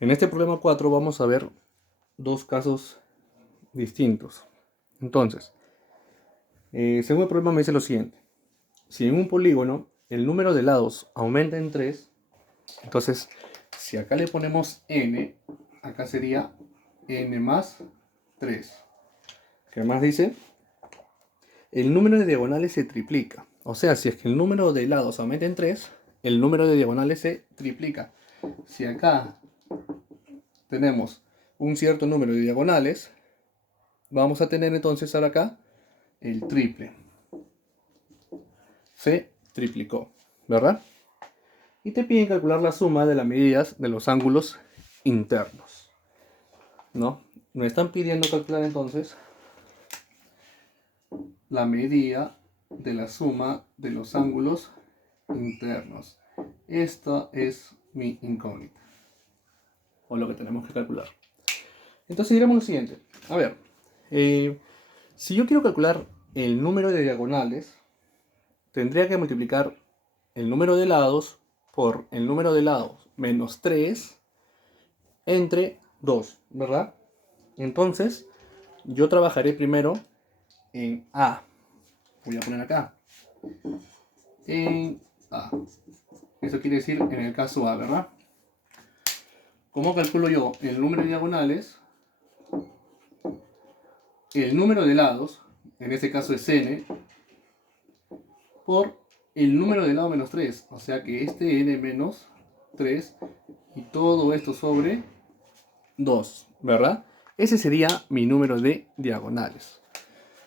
En este problema 4 vamos a ver dos casos distintos. Entonces, según el problema me dice lo siguiente. Si en un polígono el número de lados aumenta en 3, entonces si acá le ponemos n, acá sería n más 3. ¿Qué más dice? El número de diagonales se triplica. O sea, si es que el número de lados aumenta en 3, el número de diagonales se triplica. Si acá tenemos un cierto número de diagonales, vamos a tener entonces ahora acá el triple. Se triplicó, ¿verdad? Y te piden calcular la suma de las medidas de los ángulos internos, ¿no? Me están pidiendo calcular entonces la medida de la suma de los ángulos internos. Esta es mi incógnita, o lo que tenemos que calcular. Entonces diremos lo siguiente. A ver, si yo quiero calcular el número de diagonales, tendría que multiplicar el número de lados por el número de lados menos 3 entre 2, ¿verdad? Entonces, yo trabajaré primero en A. Voy a poner acá. En A. Eso quiere decir en el caso A, ¿verdad? ¿Cómo calculo yo el número de diagonales? El número de lados, en este caso es n, por el número de lado menos 3. O sea que este n menos 3 y todo esto sobre 2, ¿verdad? Ese sería mi número de diagonales.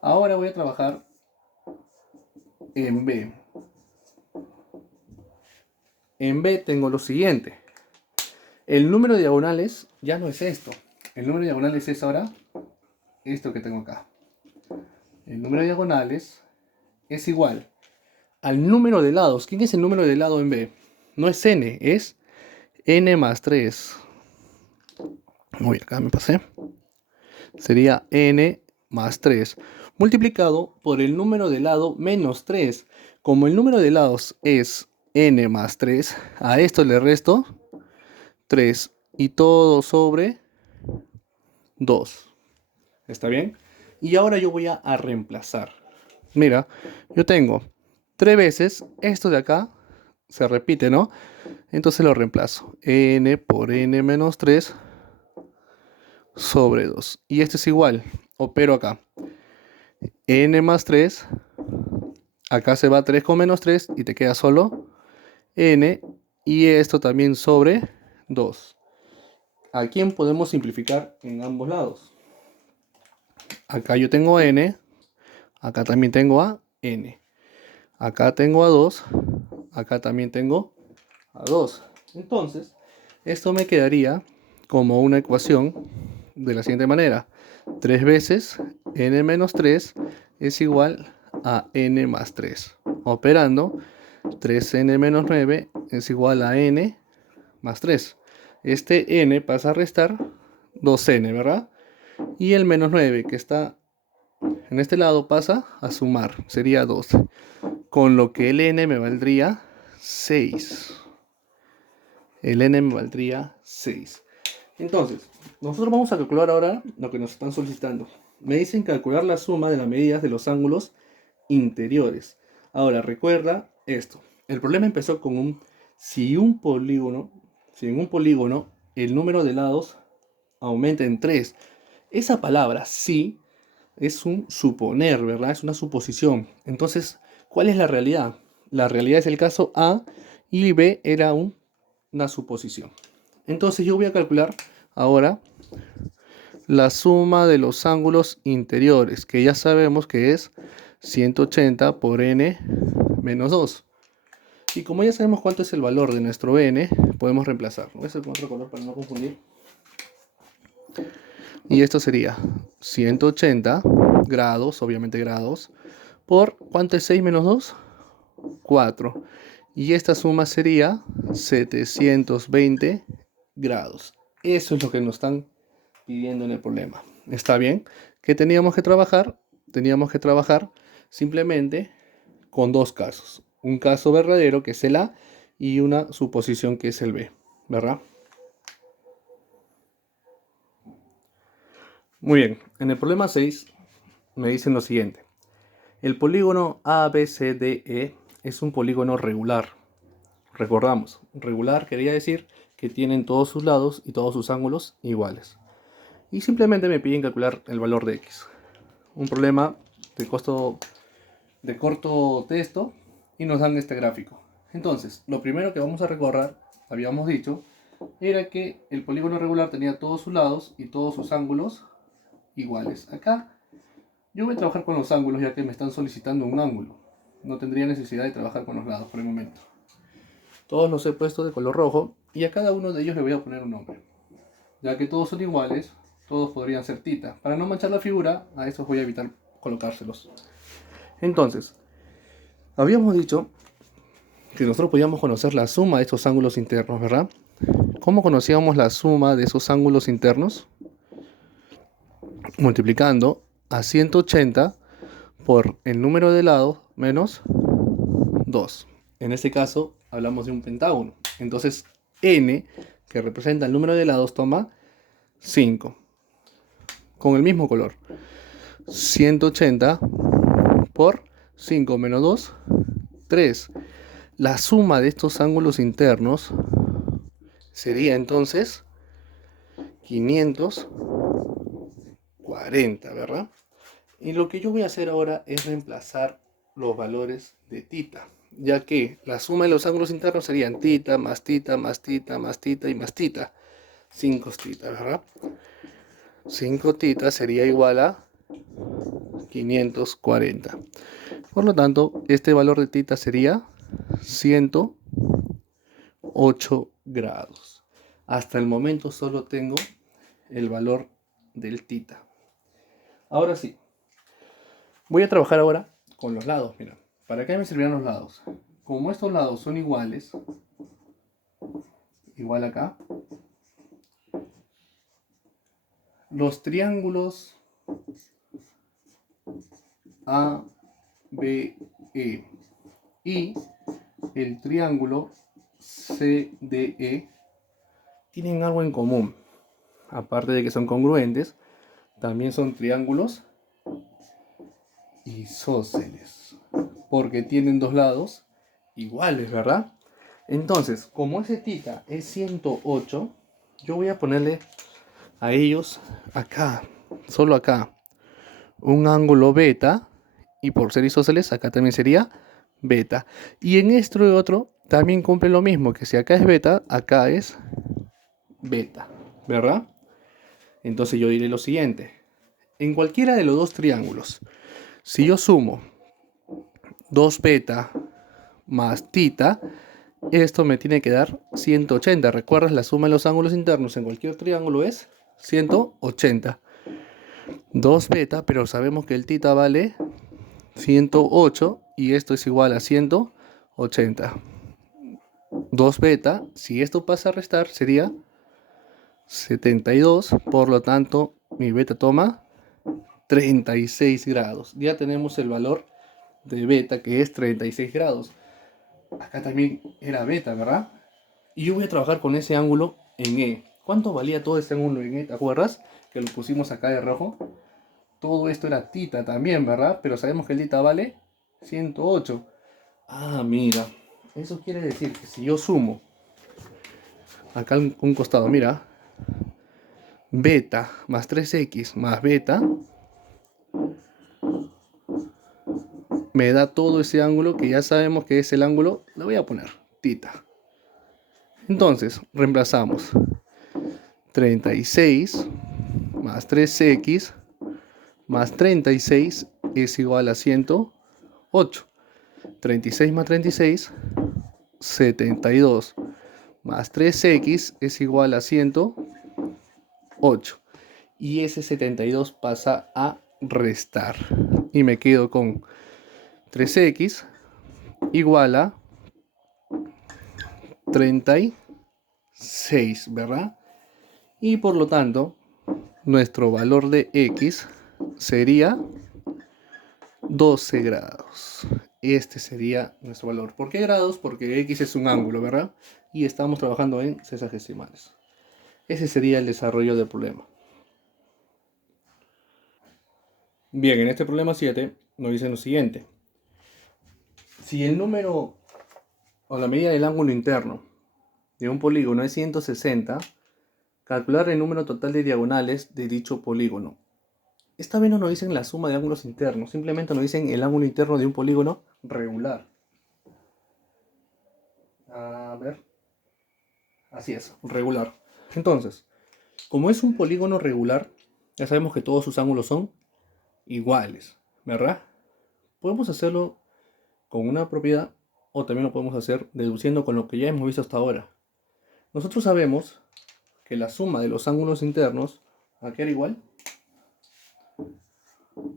Ahora voy a trabajar en B. En B tengo lo siguiente. El número de diagonales ya no es esto. El número de diagonales es ahora esto que tengo acá. El número de diagonales es igual al número de lados. ¿Quién es el número de lado en B? No es n, es n más 3. Uy, acá me pasé. Sería n más 3 multiplicado por el número de lado menos 3. Como el número de lados es n más 3, a esto le resto 3 y todo sobre 2. ¿Está bien? Y ahora yo voy a reemplazar. Mira, yo tengo 3 veces esto de acá, se repite, ¿no? Entonces lo reemplazo. N por n menos 3 sobre 2. Y esto es igual, opero acá. N más 3, acá se va 3 con menos 3 y te queda solo n. Y esto también sobre 2. ¿A quién podemos simplificar en ambos lados? Acá yo tengo n, acá también tengo a n. Acá tengo a 2, acá también tengo a 2. Entonces, esto me quedaría como una ecuación de la siguiente manera. 3 veces n menos 3 es igual a n más 3. Operando, 3n menos 9 es igual a n más 3. Este n pasa a restar 2n, ¿verdad? Y el menos 9 que está en este lado pasa a sumar, sería 2. Con lo que el n me valdría 6. El n me valdría 6. Entonces, nosotros vamos a calcular ahora lo que nos están solicitando. Me dicen calcular la suma de las medidas de los ángulos interiores. Ahora, recuerda esto. El problema empezó con si en un polígono el número de lados aumenta en 3. Esa palabra sí es un suponer, ¿verdad? Es una suposición. Entonces, ¿cuál es la realidad? La realidad es el caso A y B era una suposición. Entonces yo voy a calcular ahora la suma de los ángulos interiores, que ya sabemos que es 180 por n menos 2. Y como ya sabemos cuánto es el valor de nuestro n, podemos reemplazar. Voy a hacer con otro color para no confundir. Y esto sería 180 grados, obviamente grados, por ¿cuánto es 6 menos 2? 4. Y esta suma sería 720 grados. Eso es lo que nos están pidiendo en el problema. ¿Está bien? ¿Qué teníamos que trabajar? Teníamos que trabajar simplemente con dos casos. Un caso verdadero, que es el A, y una suposición, que es el B. ¿Verdad? Muy bien, en el problema 6 me dicen lo siguiente. El polígono ABCDE es un polígono regular. Recordamos, regular quería decir que tienen todos sus lados y todos sus ángulos iguales. Y simplemente me piden calcular el valor de x. Un problema de corto texto y nos dan este gráfico. Entonces, lo primero que vamos a recordar, habíamos dicho, era que el polígono regular tenía todos sus lados y todos sus ángulos iguales. Acá yo voy a trabajar con los ángulos ya que me están solicitando un ángulo. No tendría necesidad de trabajar con los lados por el momento. Todos los he puesto de color rojo y a cada uno de ellos le voy a poner un nombre. Ya que todos son iguales, todos podrían ser tita. Para no manchar la figura, a esos voy a evitar colocárselos. Entonces, habíamos dicho que nosotros podíamos conocer la suma de estos ángulos internos, ¿verdad? ¿Cómo conocíamos la suma de esos ángulos internos? Multiplicando a 180 por el número de lados menos 2. En este caso, hablamos de un pentágono. Entonces, n, que representa el número de lados, toma 5. Con el mismo color. 180 por 5 menos 2, 3. La suma de estos ángulos internos sería entonces 540, ¿verdad? Y lo que yo voy a hacer ahora es reemplazar los valores de tita, ya que la suma de los ángulos internos serían tita, más tita, más tita, más tita y más tita. 5 tita, ¿verdad? 5 tita sería igual a 540. Por lo tanto, este valor de tita sería 108 grados. Hasta el momento solo tengo el valor del tita. Ahora sí, voy a trabajar ahora con los lados. Mira, ¿para qué me servirán los lados? Como estos lados son iguales, igual acá, los triángulos A, B, E y el triángulo CDE tienen algo en común. Aparte de que son congruentes, también son triángulos isósceles, porque tienen dos lados iguales, ¿verdad? Entonces, como ese tita es 108, yo voy a ponerle a ellos acá, solo acá, un ángulo beta, y por ser isósceles, acá también sería beta. Y en esto y otro también cumple lo mismo, que si acá es beta, acá es beta, ¿verdad? Entonces yo diré lo siguiente. En cualquiera de los dos triángulos, si yo sumo 2 beta más tita, esto me tiene que dar 180. ¿Recuerdas? La suma de los ángulos internos en cualquier triángulo es 180. 2 beta, pero sabemos que el tita vale 108 y esto es igual a 180. 2 beta, si esto pasa a restar, sería 72. Por lo tanto, mi beta toma 36 grados. Ya tenemos el valor de beta, que es 36 grados. Acá también era beta, ¿verdad? Y yo voy a trabajar con ese ángulo en E. ¿Cuánto valía todo este ángulo en E? ¿Te acuerdas? Que lo pusimos acá de rojo. Todo esto era tita también, ¿verdad? Pero sabemos que el tita vale 108. Ah, mira. Eso quiere decir que si yo sumo acá un costado, mira, beta más 3x más beta, me da todo ese ángulo que ya sabemos que es el ángulo, le voy a poner tita. Entonces, reemplazamos 36 más 3x más 36 es igual a 108. 36 más 36, 72 más 3x es igual a 108. Y ese 72 pasa a restar. Y me quedo con 3x igual a 36, ¿verdad? Y por lo tanto, nuestro valor de x sería 12 grados. Este sería nuestro valor. ¿Por qué grados? Porque x es un ángulo, ¿verdad? Y estamos trabajando en sexagesimales. Ese sería el desarrollo del problema. Bien, en este problema 7 nos dicen lo siguiente. Si el número o la medida del ángulo interno de un polígono es 160, calcular el número total de diagonales de dicho polígono. Esta vez no nos dicen la suma de ángulos internos, simplemente nos dicen el ángulo interno de un polígono regular. A ver. Así es, regular. Entonces, como es un polígono regular, ya sabemos que todos sus ángulos son iguales, ¿verdad? Podemos hacerlo con una propiedad o también lo podemos hacer deduciendo con lo que ya hemos visto hasta ahora. Nosotros sabemos que la suma de los ángulos internos va a quedar igual.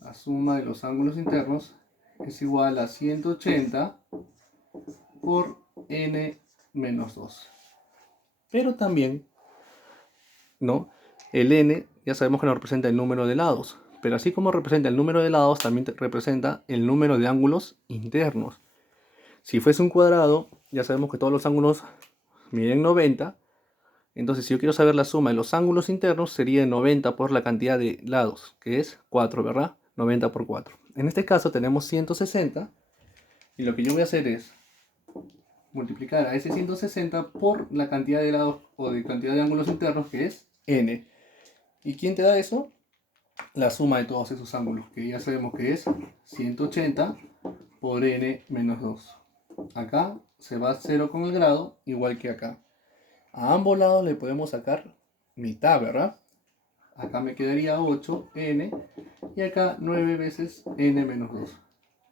La suma de los ángulos internos es igual a 180 por n menos 2. Pero también, ¿no? El n ya sabemos que nos representa el número de lados. Pero así como representa el número de lados, también representa el número de ángulos internos. Si fuese un cuadrado, ya sabemos que todos los ángulos miden 90. Entonces, si yo quiero saber la suma de los ángulos internos, sería 90 por la cantidad de lados, que es 4, ¿verdad? 90 por 4. En este caso tenemos 160. Y lo que yo voy a hacer es multiplicar a ese 160 por la cantidad de lados o de cantidad de ángulos internos, que es n. ¿Y quién te da eso? La suma de todos esos ángulos, que ya sabemos que es 180 por n menos 2. Acá se va 0 con el grado, igual que acá. A ambos lados le podemos sacar mitad, ¿verdad? Acá me quedaría 8n y acá 9 veces n menos 2.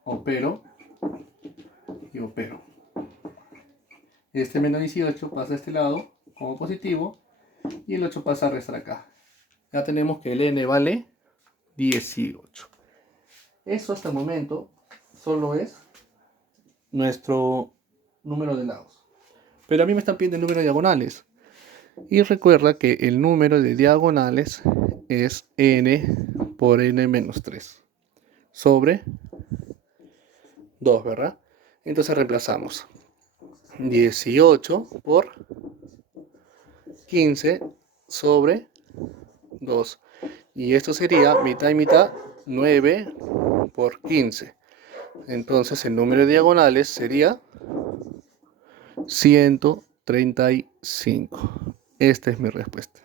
Opero y opero. Este menos 18 pasa a este lado como positivo y el 8 pasa a restar acá. Ya tenemos que el n vale 18. Eso hasta el momento solo es nuestro número de lados. Pero a mí me están pidiendo el número de diagonales. Y recuerda que el número de diagonales es n por n menos 3 sobre 2, ¿verdad? Entonces reemplazamos 18 por 15 sobre 2. Y esto sería mitad y mitad, 9 por 15. Entonces el número de diagonales sería 135. Esta es mi respuesta.